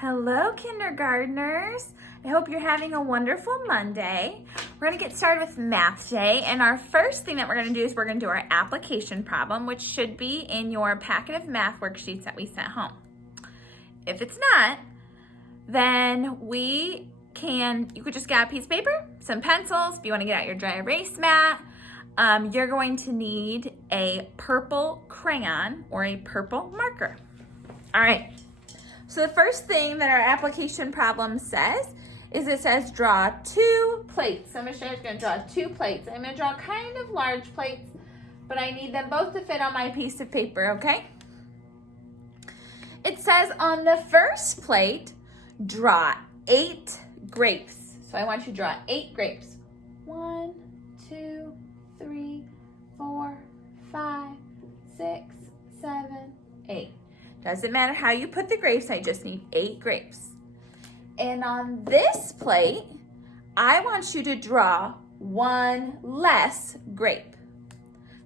Hello, kindergartners. I hope you're having a wonderful Monday. We're going to get started with Math Day, and our first thing that we're going to do is we're going to do our application problem, which should be in your packet of math worksheets that we sent home. If it's not, then you could just get a piece of paper, some pencils. If you want to get out your dry erase mat, you're going to need a purple crayon or a purple marker. All right. So the first thing that our application problem says is it says draw 2 plates. So Michelle's going to draw 2 plates. I'm going to draw kind of large plates, but I need them both to fit on my piece of paper, okay? It says on the first plate, draw 8 grapes. So I want you to draw 8 grapes. 1, 2, 3, 4, 5, 6, 7, 8. Doesn't matter how you put the grapes, I just need 8 grapes. And on this plate, I want you to draw 1 less grape.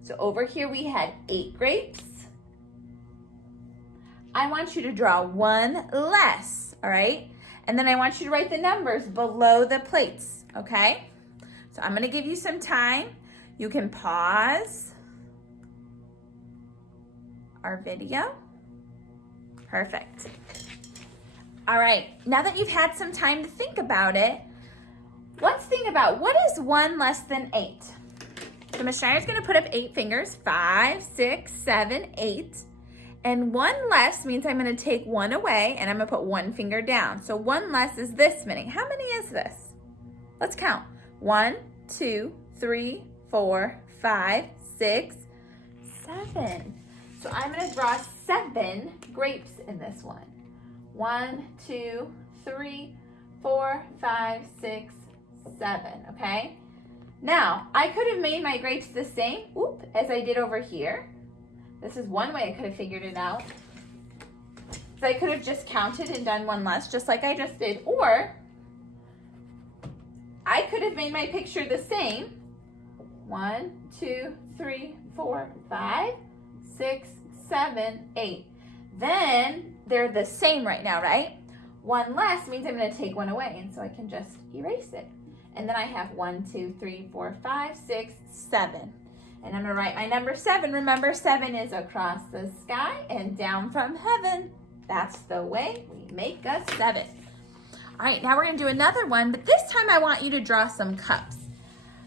So over here we had 8 grapes. I want you to draw 1 less, all right? And then I want you to write the numbers below the plates, okay? So I'm gonna give you some time. You can pause our video. Perfect. All right, now that you've had some time to think about it, let's think about what is 1 less than 8? So Miss Schreiner's gonna put up 8 fingers, 5, 6, 7, 8. And 1 less means I'm gonna take 1 away and I'm gonna put 1 finger down. So 1 less is this many. How many is this? Let's count. 1, 2, 3, 4, 5, 6, 7. So I'm gonna draw 7 grapes in this one. 1, 2, 3, 4, 5, 6, 7, okay? Now, I could have made my grapes the same, as I did over here. This is one way I could have figured it out. So I could have just counted and done 1 less, just like I just did. Or, I could have made my picture the same. 1, 2, 3, 4, 5, 6, 7, 8. Then they're the same right now, right? 1 less means I'm going to take 1 away, and so I can just erase it. And then I have 1, 2, 3, 4, 5, 6, 7. And I'm going to write my number 7. Remember, 7 is across the sky and down from heaven. That's the way we make a 7. All right, now we're going to do another one, but this time I want you to draw some cups.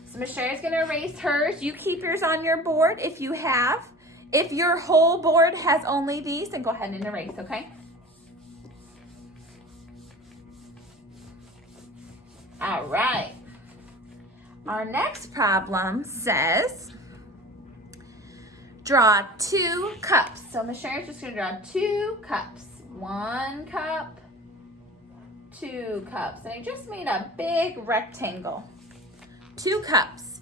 So Miss Sherry's going to erase hers. You keep yours on your board if you have. If your whole board has only these, then go ahead and erase, okay? All right. Our next problem says, draw 2 cups. So Miss Sharon's just gonna draw 2 cups. 1 cup, 2 cups. And I just made a big rectangle. 2 cups.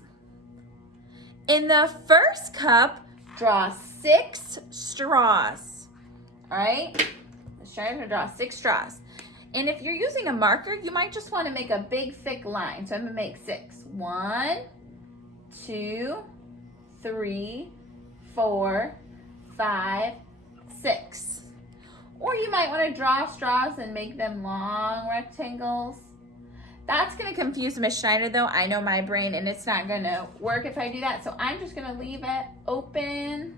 In the first cup, draw 6 straws, all right? Miss Sharon's gonna draw 6 straws. And if you're using a marker, you might just wanna make a big thick line. So I'm gonna make 6. 1, 2, 3, 4, 5, 6. Or you might wanna draw straws and make them long rectangles. That's gonna confuse Miss Schneider though. I know my brain, and it's not gonna work if I do that. So I'm just gonna leave it open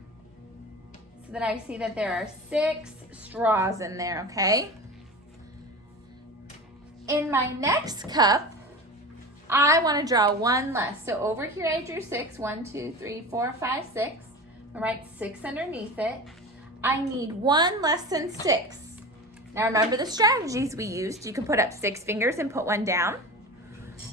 so that I see that there are 6 straws in there, okay? In my next cup, I wanna draw 1 less. So over here I drew 6, 1, 2, 3, 4, 5, 6. I'll write 6 underneath it. I need 1 less than 6. Now remember the strategies we used. You can put up 6 fingers and put 1 down.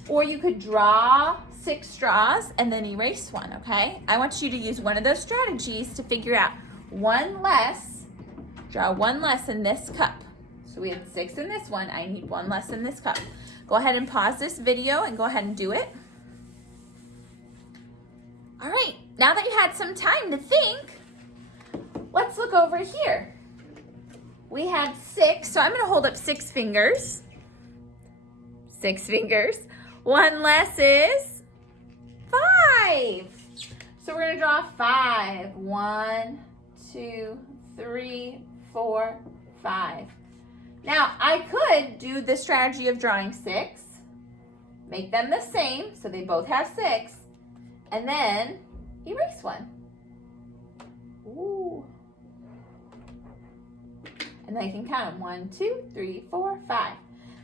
Or you could draw 6 straws and then erase 1, okay? I want you to use one of those strategies to figure out 1 less, draw 1 less in this cup. So we have 6 in this one, I need 1 less in this cup. Go ahead and pause this video and go ahead and do it. All right, now that you had some time to think, let's look over here. We had 6, so I'm gonna hold up 6 fingers. 6 fingers. 1 less is 5. So we're gonna draw 5. 1, 2, 3, 4, 5. Now, I could do the strategy of drawing 6, make them the same, so they both have 6, and then erase one. Ooh. And then I can count them. 1, 2, 3, 4, 5.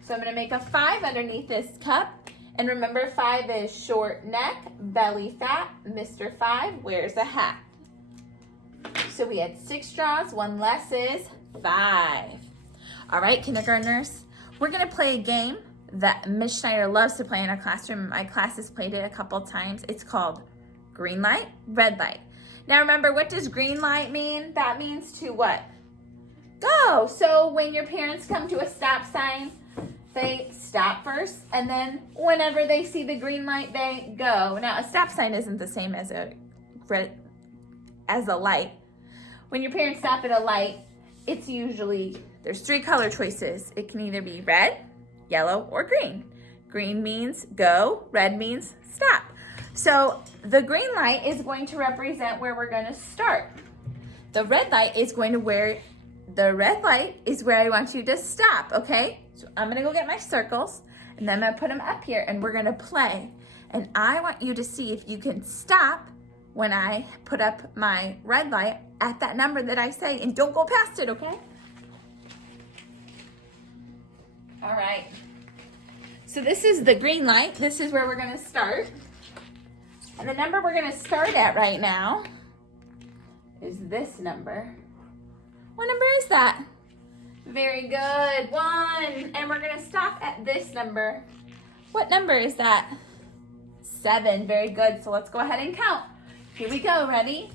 So I'm going to make a 5 underneath this cup. And remember, 5 is short neck, belly fat. Mr. 5 wears a hat. So we had 6 draws, 1 less is 5. All right, kindergartners, we're going to play a game that Ms. Schneider loves to play in our classroom. My class has played it a couple times. It's called green light, red light. Now remember, what does green light mean? That means to what? Go. So when your parents come to a stop sign, they stop first, and then whenever they see the green light, they go. Now, a stop sign isn't the same as a light. When your parents stop at a light, it's usually, there's 3 color choices. It can either be red, yellow, or green. Green means go, red means stop. So the green light is going to represent where we're going to start. The red light is going to where I want you to stop, okay? So I'm gonna go get my circles, and then I'm gonna put them up here, and we're gonna play. And I want you to see if you can stop when I put up my red light at that number that I say, and don't go past it, okay? All right. So this is the green light. This is where we're gonna start. And the number we're gonna start at right now is this number. What number is that? Very good, 1. And we're gonna stop at this number. What number is that? 7, very good. So let's go ahead and count. Here we go, ready?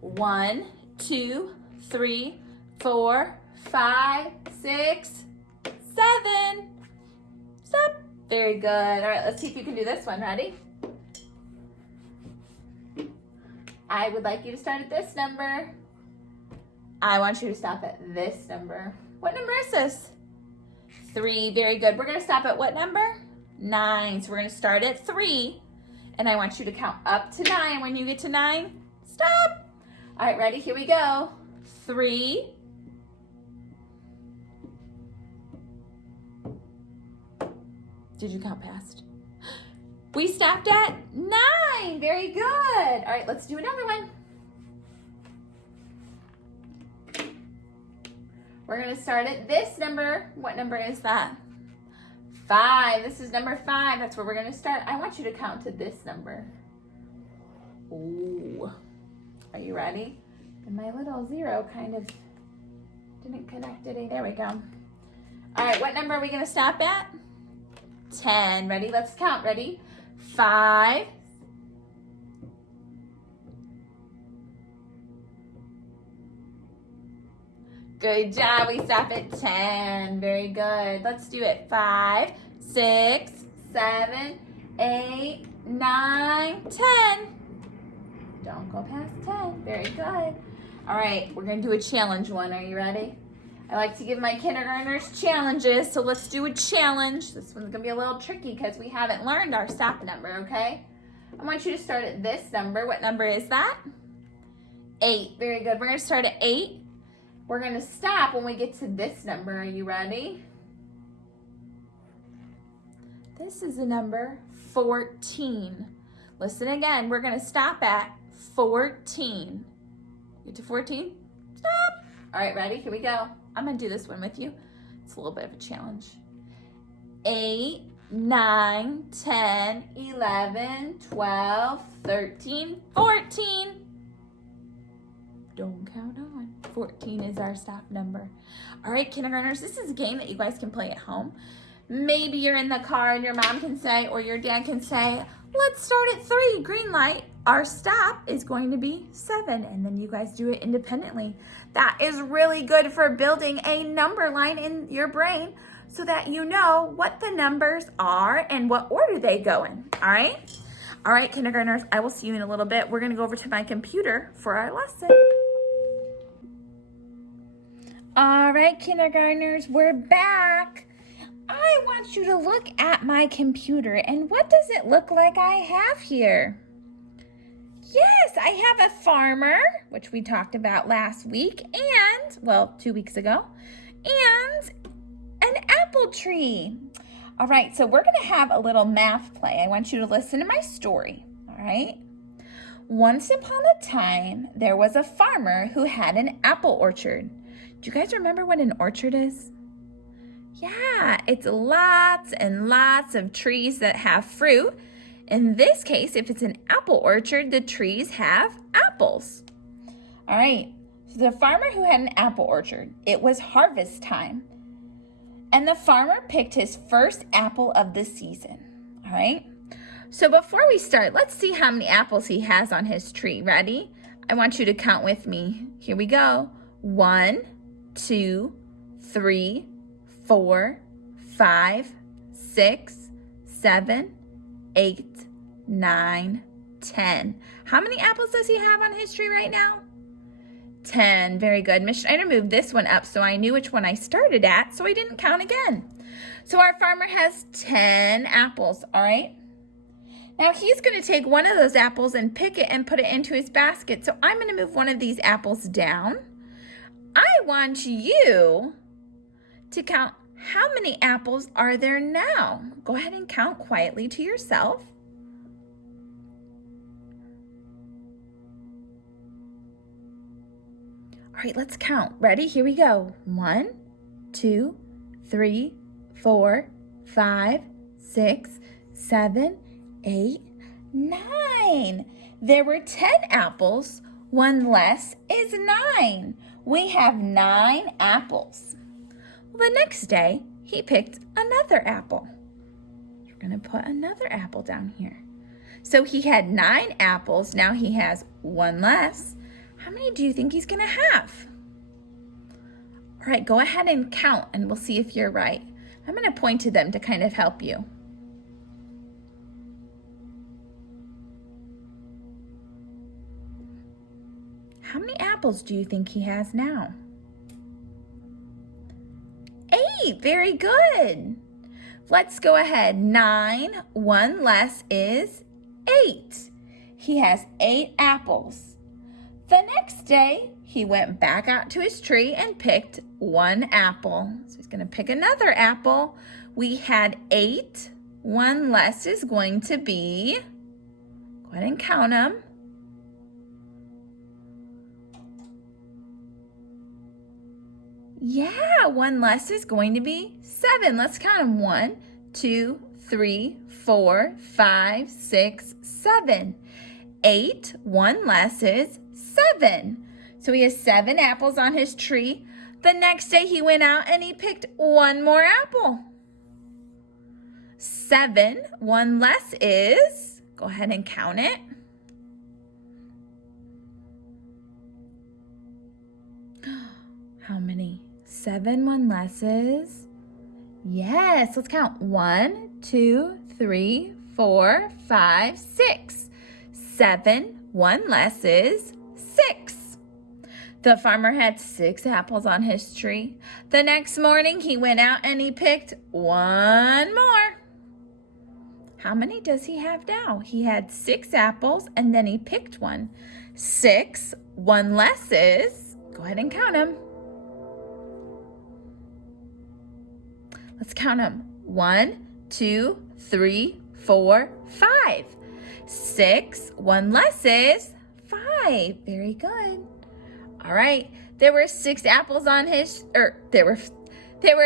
1, 2, 3, 4, 5, 6, 7. Stop, very good. All right, let's see if you can do this one, ready? I would like you to start at this number. I want you to stop at this number. What number is this? 3, very good. We're gonna stop at what number? 9, so we're gonna start at 3, and I want you to count up to 9. When you get to 9, stop. All right, ready? Here we go. 3. Did you count past? We stopped at 9, very good. All right, let's do another one. We're gonna start at this number. What number is that? 5, this is number 5. That's where we're gonna start. I want you to count to this number. Ooh, are you ready? And my little 0 kind of didn't connect today. There we go. All right, what number are we gonna stop at? 10, ready? Let's count, ready? 5, good job, we stop at 10, very good. Let's do it, 5, 6, 7, 8, 9, 10. Don't go past 10, very good. All right, we're gonna do a challenge one, are you ready? I like to give my kindergartners challenges, so let's do a challenge. This one's gonna be a little tricky because we haven't learned our stop number, okay? I want you to start at this number. What number is that? 8, very good. We're gonna start at 8. We're gonna stop when we get to this number. Are you ready? This is the number 14. Listen again, we're gonna stop at 14. Get to 14? Stop. All right, ready? Here we go. I'm gonna do this one with you. It's a little bit of a challenge. 8, 9, 10, 11, 12, 13, 14. Don't count on. 14 is our stop number. All right, kindergartners, this is a game that you guys can play at home. Maybe you're in the car and your mom can say, or your dad can say, let's start at 3, green light. Our stop is going to be 7, and then you guys do it independently. That is really good for building a number line in your brain so that you know what the numbers are and what order they go in, all right? All right, kindergartners, I will see you in a little bit. We're gonna go over to my computer for our lesson. All right, kindergartners, we're back. I want you to look at my computer, and what does it look like I have here? Yes, I have a farmer, which we talked about last week, and, well, 2 weeks ago, and tree. All right, so we're going to have a little math play. I want you to listen to my story, all right? Once upon a time, there was a farmer who had an apple orchard. Do you guys remember what an orchard is? Yeah, it's lots and lots of trees that have fruit. In this case, if it's an apple orchard, the trees have apples. All right, so the farmer who had an apple orchard, it was harvest time. And the farmer picked his first apple of the season, all right? So before we start, let's see how many apples he has on his tree. Ready? I want you to count with me. Here we go. 1, 2, 3, 4, 5, 6, 7, 8, 9, 10. How many apples does he have on his tree right now? 10. Very good. Miss Schneider moved this one up so I knew which one I started at, so I didn't count again. So our farmer has 10 apples, all right? Now he's going to take one of those apples and pick it and put it into his basket. So I'm going to move one of these apples down. I want you to count how many apples are there now. Go ahead and count quietly to yourself. All right, let's count. Ready? Here we go. 1, 2, 3, 4, 5, 6, 7, 8, 9. There were 10 apples. 1 less is 9. We have 9 apples. Well, the next day, he picked another apple. We're going to put another apple down here. So he had 9 apples. Now he has 1 less. How many do you think he's going to have? All right, go ahead and count, and we'll see if you're right. I'm going to point to them to kind of help you. How many apples do you think he has now? 8. Very good. Let's go ahead. 9, 1 less is 8. He has 8 apples. The next day, he went back out to his tree and picked 1 apple. So he's going to pick another apple. We had 8. 1 less is going to be, go ahead and count them. Yeah, 1 less is going to be 7. Let's count them. 1, 2, 3, 4, 5, 6, 7. 8, 1 less is 7. So he has 7 apples on his tree. The next day he went out and he picked 1 more apple. 7, 1 less is, go ahead and count it. How many? 7, 1 less is, yes, let's count. 1, 2, 3, 4, 5, 6. 7, 1 less is 6. The farmer had 6 apples on his tree. The next morning, he went out and he picked 1 more. How many does he have now? He had 6 apples and then he picked 1. 6, 1 less is, go ahead and count them. Let's count them. 1, 2, 3, 4, 5. 6, 1 less is 5. Very good. All right. There were 6 apples on his, there were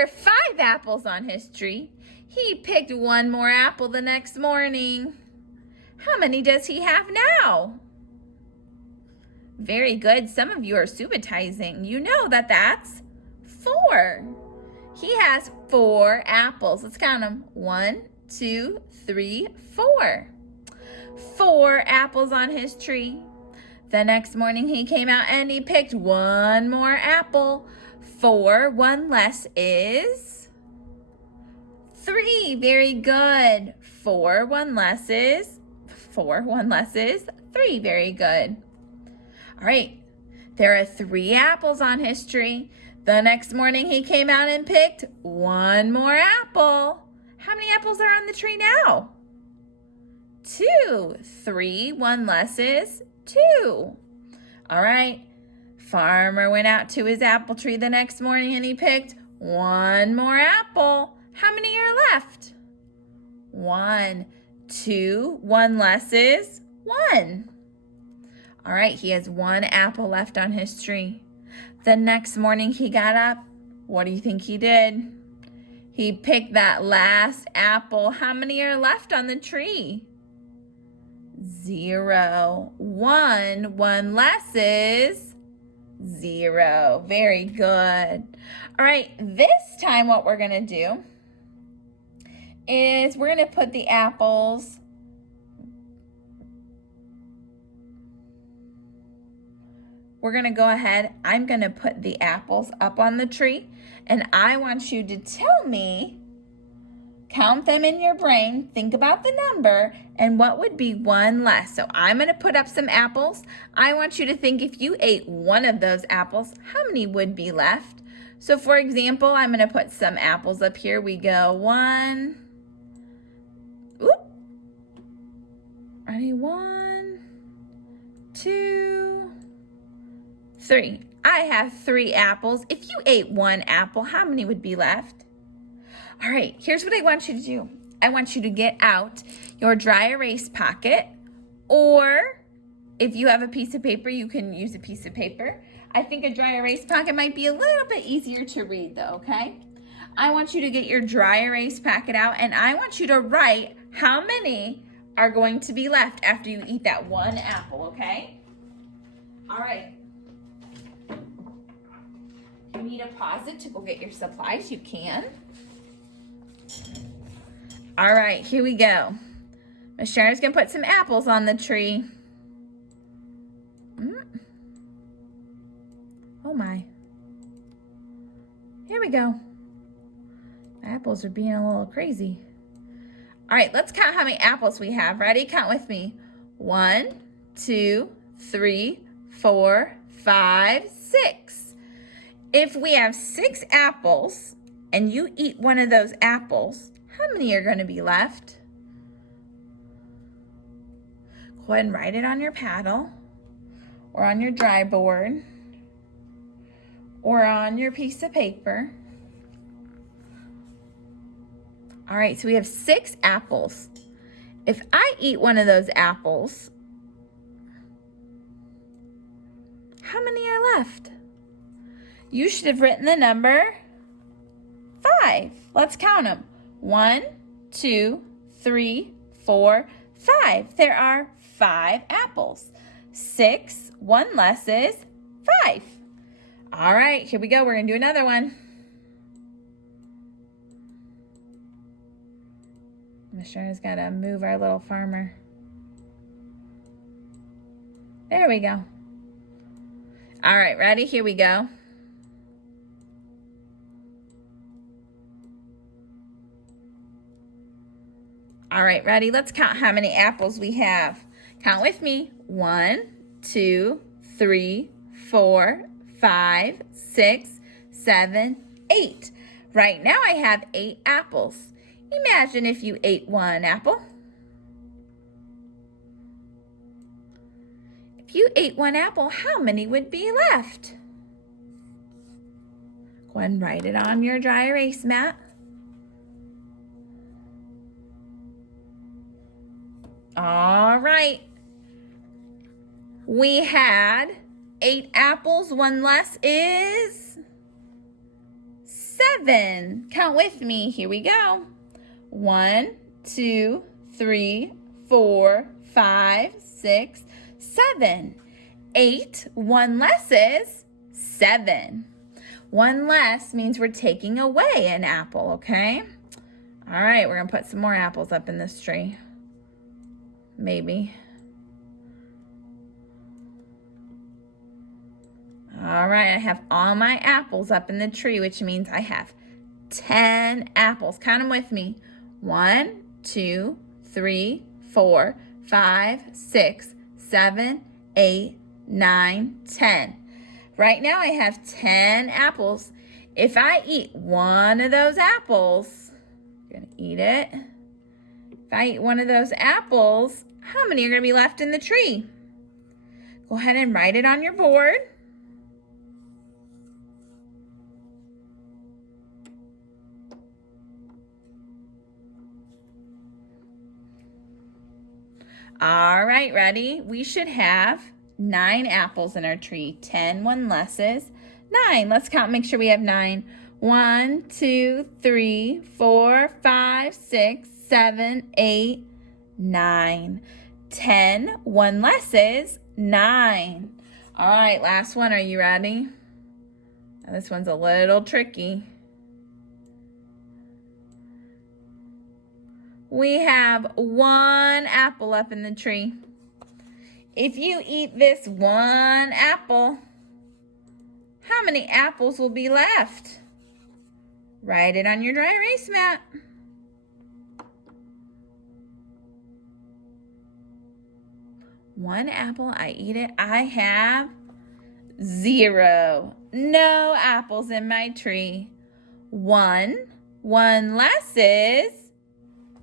5 apples on his tree. He picked 1 more apple the next morning. How many does he have now? Very good. Some of you are subitizing. You know that that's 4. He has 4 apples. Let's count them. 1, 2, 3, 4. 4 apples on his tree. The next morning he came out and he picked 1 more apple. 4, 1 less is 3. Very good. 4, 1 less is 3. Very good. All right. There are 3 apples on his tree. The next morning he came out and picked 1 more apple. How many apples are on the tree now? 2. 3, 1 less is 2. All right. Farmer went out to his apple tree the next morning and he picked 1 more apple. How many are left? 1, 2, 1 less is 1. All right, he has 1 apple left on his tree. The next morning he got up. What do you think he did? He picked that last apple. How many are left on the tree? 0. 1. 1 less is 0. Very good. All right, this time what we're going to do is we're going to put the apples we're going to go ahead. I'm going to put the apples up on the tree, and I want you to tell me, count them in your brain, think about the number, and what would be 1 less. So I'm going to put up some apples. I want you to think if you ate one of those apples, how many would be left? So for example, I'm going to put some apples up here. We go 1, oop, ready, 1, 2, 3. I have 3 apples. If you ate 1 apple, how many would be left? All right, here's what I want you to do. I want you to get out your dry erase pocket, or if you have a piece of paper, you can use a piece of paper. I think a dry erase pocket might be a little bit easier to read though, okay? I want you to get your dry erase packet out, and I want you to write how many are going to be left after you eat that 1 apple, okay? All right. If you need to pause it to go get your supplies, you can. All right, here we go. Miss Sharon's gonna put some apples on the tree. Oh my. Here we go. The apples are being a little crazy. All right, let's count how many apples we have. Ready? Count with me. 1, 2, 3, 4, 5, 6. If we have 6 apples and you eat one of those apples, how many are going to be left? Go ahead and write it on your paddle, or on your dry board, or on your piece of paper. All right, so we have 6 apples. If I eat one of those apples, how many are left? You should have written the number 5. Let's count them. 1, 2, 3, 4, 5. There are 5 apples. 6, 1 less is 5. All right, here we go. We're going to do another one. Miss Sharon's got to move our little farmer. There we go. All right, ready? Here we go. All right, ready? Let's count how many apples we have. Count with me. 1, 2, 3, 4, 5, 6, 7, 8. Right now I have 8 apples. Imagine if you ate 1 apple. If you ate 1 apple, how many would be left? Go ahead and write it on your dry erase mat. All right. We had 8 apples. 1 less is 7. Count with me. Here we go. 1, 2, 3, 4, 5, 6, 7. 8. 1 less is 7. 1 less means we're taking away an apple, okay? All right, we're going to put some more apples up in this tree. Maybe. All right, I have all my apples up in the tree, which means I have 10 apples. Count them with me. 1, 2, 3, 4, 5, 6, 7, 8, 9, 10. Right now I have 10 apples. If I eat one of those apples, I'm going to eat it. If I eat one of those apples, how many are going to be left in the tree? Go ahead and write it on your board. All right, ready? We should have 9 apples in our tree. 10, 1 less is 9. Let's count, make sure we have 9. 1, 2, 3, 4, 5, 6, 7, 8, 9. 10, 1 less is 9. All right, last one. Are you ready? Now, this one's a little tricky. We have 1 apple up in the tree. If you eat this 1 apple, how many apples will be left? Write it on your dry erase mat. One apple, I eat it, I have 0. No apples in my tree. 1 less is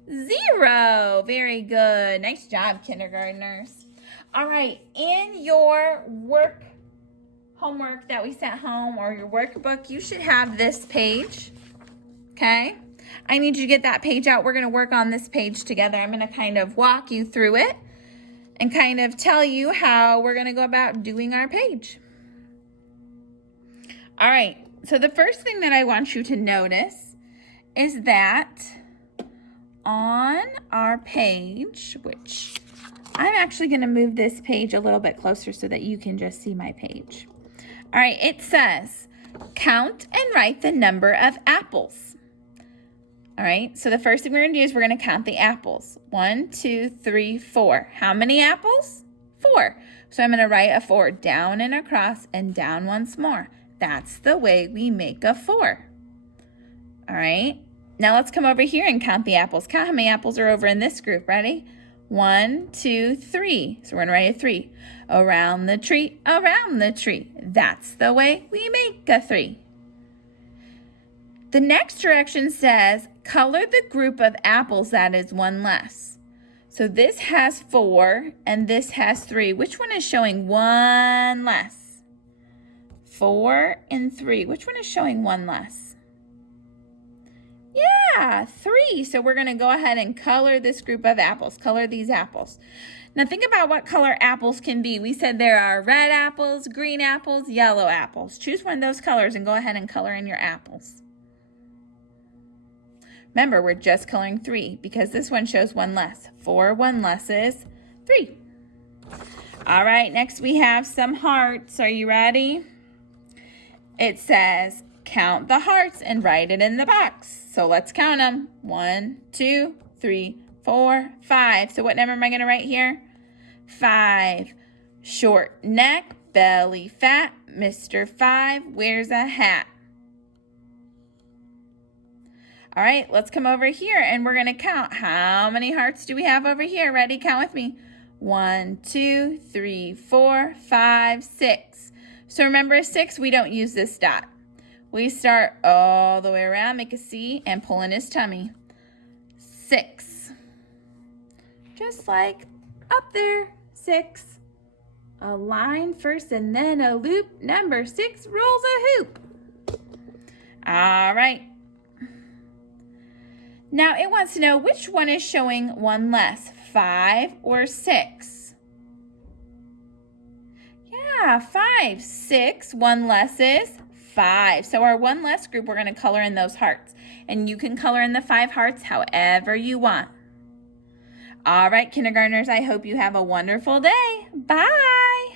0. Very good. Nice job, kindergartners. All right, in your homework that we sent home or your workbook, you should have this page, okay? I need you to get that page out. We're going to work on this page together. I'm going to kind of walk you through it and kind of tell you how we're going to go about doing our page. All right, so the first thing that I want you to notice is that on our page, which I'm actually going to move this page a little bit closer so that you can just see my page. All right, it says, count and write the number of apples. All right, so the first thing we're going to do is we're going to count the apples. 1, 2, 3, 4. How many apples? 4. So I'm going to write a 4 down and across and down once more. That's the way we make a 4. All right, now let's come over here and count the apples. Count how many apples are over in this group. Ready? 1, 2, 3. So we're going to write a 3. Around the tree, around the tree. That's the way we make a 3. The next direction says, color the group of apples that is 1 less. So this has 4 and this has 3. Which one is showing 1 less? 4 and 3. Which one is showing 1 less? Yeah, 3. So we're going to go ahead and color this group of apples. Color these apples. Now think about what color apples can be. We said there are red apples, green apples, yellow apples. Choose one of those colors and go ahead and color in your apples. Remember, we're just coloring 3 because this one shows 1 less. 4, 1 less is 3. All right, next we have some hearts. Are you ready? It says, count the hearts and write it in the box. So let's count them. 1, 2, 3, 4, 5. So what number am I going to write here? 5. Short neck, belly fat, Mr. 5 wears a hat. All right, let's come over here and we're going to count. How many hearts do we have over here? Ready? Count with me. 1, 2, 3, 4, 5, 6. So remember 6, we don't use this dot. We start all the way around, make a C, and pull in his tummy. 6. Just like up there, 6. A line first and then a loop. Number 6 rolls a hoop. All right. Now it wants to know which one is showing 1 less, 5 or 6. Yeah, 5. 6, 1 less is 5. So our 1 less group, we're going to color in those hearts. And you can color in the 5 hearts however you want. All right, kindergartners, I hope you have a wonderful day. Bye.